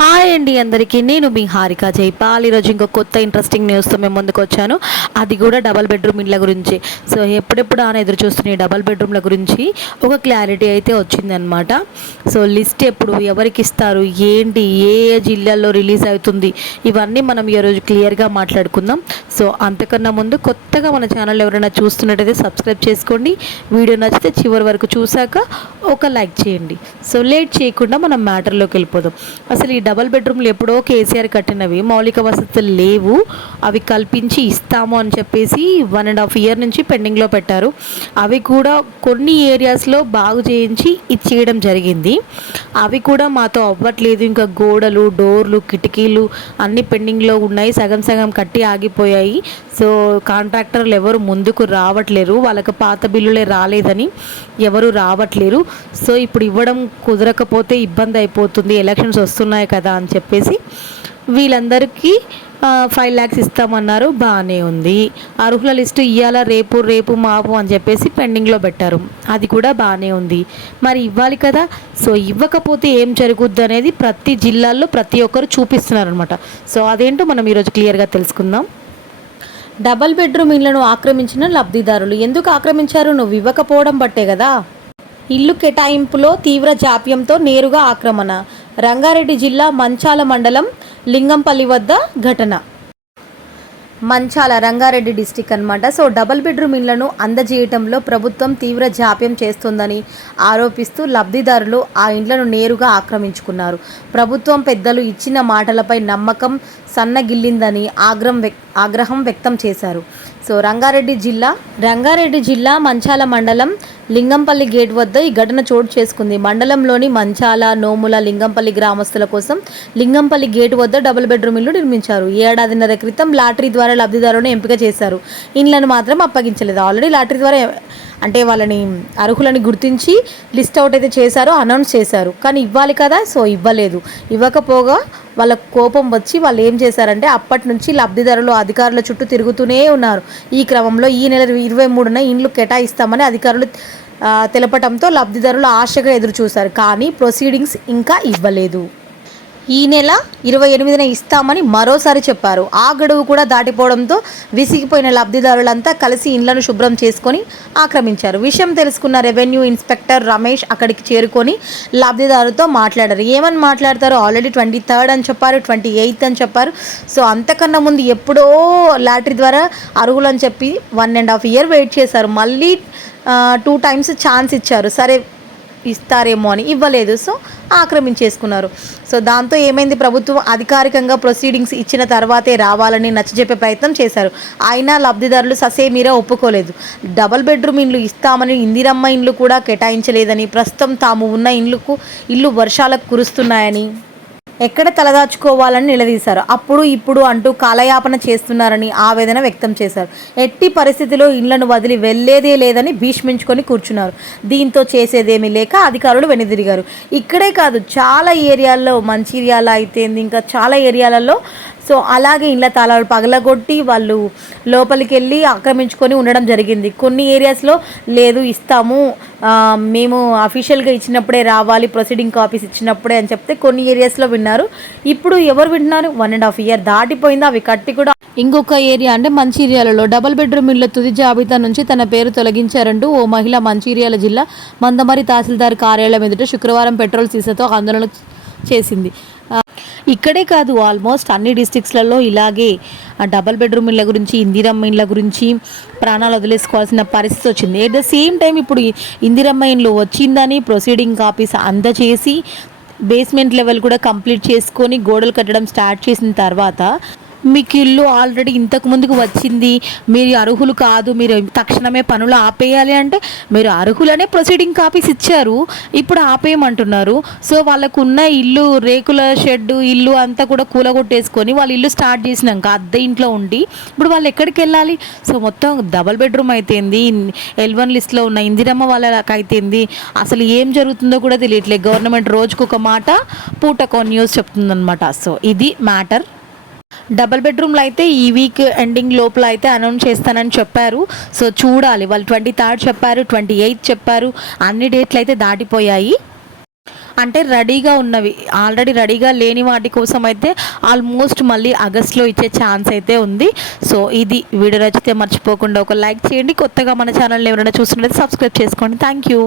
Hi అండి అందరికీ, నేను మీ హారిక జైపాల్. ఈరోజు ఇంకో కొత్త ఇంట్రెస్టింగ్ న్యూస్తో మేము ముందుకు వచ్చాను. అది కూడా డబల్ బెడ్రూమ్ ఇండ్ల గురించి. సో ఎప్పుడెప్పుడు ఆయన ఎదురు చూస్తున్న డబల్ బెడ్రూమ్ల గురించి ఒక క్లారిటీ అయితే వచ్చిందనమాట. సో లిస్ట్ ఎప్పుడు ఎవరికి ఇస్తారు, ఏంటి, ఏ ఏ జిల్లాల్లో రిలీజ్ అవుతుంది, ఇవన్నీ మనం ఈరోజు క్లియర్గా మాట్లాడుకుందాం. సో అంతకన్నా ముందు కొత్తగా మన ఛానల్ ఎవరైనా చూస్తున్నట్టయితే సబ్స్క్రైబ్ చేసుకోండి. వీడియో నచ్చితే చివరి వరకు చూశాక ఒక లైక్ చేయండి. సో లేట్ చేయకుండా మనం మ్యాటర్లోకి వెళ్ళిపోదాం. అసలు ఈ డబల్ బెడ్రూమ్లు ఎప్పుడో కేసీఆర్ కట్టినవి, మౌలిక వసతులు లేవు, అవి కల్పించి ఇస్తాము అని చెప్పేసి 1.5 year నుంచి పెండింగ్లో పెట్టారు. అవి కూడా కొన్ని ఏరియాస్లో బాగు చేయించి ఇచ్చేయడం జరిగింది. అవి కూడా మాతో అవ్వట్లేదు. ఇంకా గోడలు, డోర్లు, కిటికీలు అన్నీ పెండింగ్లో ఉన్నాయి, సగం సగం కట్టి ఆగిపోయాయి. సో కాంట్రాక్టర్లు ఎవరు ముందుకు రావట్లేరు, వాళ్ళకి పాత బిల్లులే రాలేదని ఎవరు రావట్లేరు. సో ఇప్పుడు ఇవ్వడం కుదరకపోతే ఇబ్బంది అయిపోతుంది, ఎలక్షన్స్ వస్తున్నాయి కదా అని చెప్పేసి వీళ్ళందరికీ 5 lakhs ఇస్తామన్నారు. బాగానే ఉంది. అర్హుల లిస్టు ఇవ్వాల రేపు మాపు అని చెప్పేసి పెండింగ్లో పెట్టారు. అది కూడా బాగానే ఉంది, మరి ఇవ్వాలి కదా. సో ఇవ్వకపోతే ఏం జరుగుద్ది అనేది ప్రతి జిల్లాల్లో ప్రతి ఒక్కరు చూపిస్తున్నారనమాట. సో అదేంటో మనం ఈరోజు క్లియర్గా తెలుసుకుందాం. డబల్ బెడ్రూమ్ ఇళ్లను ఆక్రమించిన లబ్ధిదారులు ఎందుకు ఆక్రమించారు? నువ్వు ఇవ్వకపోవడం బట్టే కదా. ఇల్లు కేటాయింపులో తీవ్ర జాప్యంతో నేరుగా ఆక్రమణ. రంగారెడ్డి జిల్లా మంచాల మండలం లింగంపల్లి వద్ద ఘటన. మంచాల రంగారెడ్డి డిస్టిక్ అనమాట. సో డబల్ బెడ్రూమ్ ఇళ్లను అందజేయటంలో ప్రభుత్వం తీవ్ర జాప్యం చేస్తుందని ఆరోపిస్తూ లబ్ధిదారులు ఆ ఇండ్లను నేరుగా ఆక్రమించుకున్నారు. ప్రభుత్వం పెద్దలు ఇచ్చిన మాటలపై నమ్మకం సన్నగిల్లిందని ఆగ్రహం వ్యక్తం చేశారు. సో రంగారెడ్డి జిల్లా మంచాల మండలం లింగంపల్లి గేట్ వద్ద ఈ ఘటన చోటు చేసుకుంది. మండలంలోని మంచాల, నోముల, లింగంపల్లి గ్రామస్తుల కోసం లింగంపల్లి గేట్ వద్ద డబుల్ బెడ్రూమ్ ఇల్లు నిర్మించారు. 1.5 క్రితం లాటరీ ద్వారా లబ్ధిదారులను ఎంపిక చేశారు. ఇండ్లను మాత్రం అప్పగించలేదు. ఆల్రెడీ లాటరీ ద్వారా అంటే వాళ్ళని అర్హులని గుర్తించి లిస్ట్ అవుట్ అయితే చేశారో, అనౌన్స్ చేశారు. కానీ ఇవ్వాలి కదా, సో ఇవ్వలేదు. ఇవ్వకపోగా వాళ్ళ కోపం వచ్చి వాళ్ళు ఏం చేశారంటే అప్పటి నుంచి లబ్ధిదారులు అధికారుల చుట్టూ తిరుగుతూనే ఉన్నారు. ఈ క్రమంలో ఈ నెల 23న ఇండ్లు కేటాయిస్తామని అధికారులు తెలపడంతో లబ్ధిదారులు ఆశగా ఎదురు చూశారు. కానీ ప్రొసీడింగ్స్ ఇంకా ఇవ్వలేదు. ఈ నెల 28న ఇస్తామని మరోసారి చెప్పారు. ఆ గడువు కూడా దాటిపోవడంతో విసిగిపోయిన లబ్ధిదారులంతా కలిసి ఇండ్లను శుభ్రం చేసుకొని ఆక్రమించారు. విషయం తెలుసుకున్న రెవెన్యూ ఇన్స్పెక్టర్ రమేష్ అక్కడికి చేరుకొని లబ్ధిదారుతో మాట్లాడారు. ఏమని మాట్లాడతారు? ఆల్రెడీ 23rd అని చెప్పారు, 28th అని చెప్పారు. సో అంతకన్నా ముందు ఎప్పుడో లాటరీ ద్వారా అర్హులని చెప్పి 1.5 year వెయిట్ చేశారు. మళ్ళీ 2 times ఛాన్స్ ఇచ్చారు. సరే ఇస్తారేమో అని, ఇవ్వలేదు. సో ఆక్రమించేసుకున్నారు. సో దాంతో ఏమైంది, ప్రభుత్వం అధికారికంగా ప్రొసీడింగ్స్ ఇచ్చిన తర్వాతే రావాలని నచ్చజెప్పే ప్రయత్నం చేశారు. అయినా లబ్ధిదారులు ససేమీరా ఒప్పుకోలేదు. డబల్ బెడ్రూమ్ ఇండ్లు ఇస్తామని, ఇందిరమ్మ ఇండ్లు కూడా కేటాయించలేదని, ప్రస్తుతం తాము ఉన్న ఇల్లు వర్షాలకు కురుస్తున్నాయని, ఎక్కడ తలదాచుకోవాలని నిలదీశారు. అప్పుడు ఇప్పుడు అంటూ కాలయాపన చేస్తున్నారని ఆవేదన వ్యక్తం చేశారు. ఎట్టి పరిస్థితిలో ఇళ్లను వదిలి వెళ్లేదే లేదని భీష్మించుకొని కూర్చున్నారు. దీంతో చేసేదేమీ లేక అధికారులు వెనుదిరిగారు. ఇక్కడే కాదు, చాలా ఏరియాల్లో, మంచిర్యాల అయితే ఇంకా చాలా ఏరియాలలో సో అలాగే ఇళ్ళ తాళాలు పగలగొట్టి వాళ్ళు లోపలికి వెళ్ళి ఆక్రమించుకొని ఉండడం జరిగింది. కొన్ని ఏరియాస్లో లేదు ఇస్తాము, మేము అఫీషియల్గా ఇచ్చినప్పుడే రావాలి, ప్రొసీడింగ్ కాపీస్ ఇచ్చినప్పుడే అని చెప్తే కొన్ని ఏరియాస్లో విన్నారు. ఇప్పుడు ఎవరు వింటున్నారు? 1.5 year దాటిపోయింది, అవి కట్టి కూడా. ఇంకొక ఏరియా అంటే మంచిర్యాలలో డబల్ బెడ్రూమ్ ఇళ్ల తుది జాబితా నుంచి తన పేరు తొలగించారంటూ ఓ మహిళ మంచిర్యాల జిల్లా మందమరి తహసీల్దార్ కార్యాలయం ఎదుట శుక్రవారం పెట్రోల్ సీసాతో ఆందోళన చేసింది. ఇక్కడే కాదు, ఆల్మోస్ట్ అన్ని డిస్ట్రిక్ట్స్లలో ఇలాగే డబల్ బెడ్రూమ్ ఇళ్ళ గురించి, ఇందిరమ్మ ఇండ్ల గురించి ప్రాణాలు వదిలేసుకోవాల్సిన పరిస్థితి వచ్చింది. ఎట్ ద సేమ్ టైం ఇప్పుడు ఇందిరమ్మ ఇండ్లు వచ్చిందని ప్రొసీడింగ్ కాపీస్ అందజేసి బేస్మెంట్ లెవెల్ కూడా కంప్లీట్ చేసుకొని గోడలు కట్టడం స్టార్ట్ చేసిన తర్వాత మీకు ఇల్లు ఆల్రెడీ ఇంతకు ముందుకు వచ్చింది, మీరు అర్హులు కాదు, మీరు తక్షణమే పనులు ఆపేయాలి అంటే మీరు అర్హులనే ప్రొసీడింగ్ కాపీస్ ఇచ్చారు, ఇప్పుడు ఆపేయమంటున్నారు. సో వాళ్ళకున్న ఇల్లు, రేకుల షెడ్ ఇల్లు అంతా కూడా కూలగొట్టేసుకొని వాళ్ళు ఇల్లు స్టార్ట్ చేసినాక అద్దె ఇంట్లో ఉండి ఇప్పుడు వాళ్ళు ఎక్కడికి వెళ్ళాలి? సో మొత్తం డబల్ బెడ్రూమ్ అయితేంది, L1 లిస్ట్లో ఉన్న ఇందిరమ్మ వాళ్ళకి అయితేంది, అసలు ఏం జరుగుతుందో కూడా తెలియట్లేదు. గవర్నమెంట్ రోజుకు ఒక మాట, పూటకో న్యూస్ చెప్తుందన్నమాట. సో ఇది మ్యాటర్. డబల్ బెడ్రూమ్లో అయితే ఈ వీక్ ఎండింగ్ లోపల అయితే అనౌన్స్ చేస్తానని చెప్పారు. సో చూడాలి, వాళ్ళు 23rd చెప్పారు, 28th చెప్పారు, అన్ని డేట్లు అయితే దాటిపోయాయి. అంటే రెడీగా ఉన్నవి, ఆల్రెడీ రెడీగా లేని వాటి కోసం అయితే ఆల్మోస్ట్ మళ్ళీ ఆగస్ట్లో ఇచ్చే ఛాన్స్ అయితే ఉంది. సో ఇది వీడియో నచ్చితే మర్చిపోకుండా ఒక లైక్ చేయండి. కొత్తగా మన ఛానల్ని ఎవరైనా చూస్తున్నట్లయితే సబ్స్క్రైబ్ చేసుకోండి. Thank you.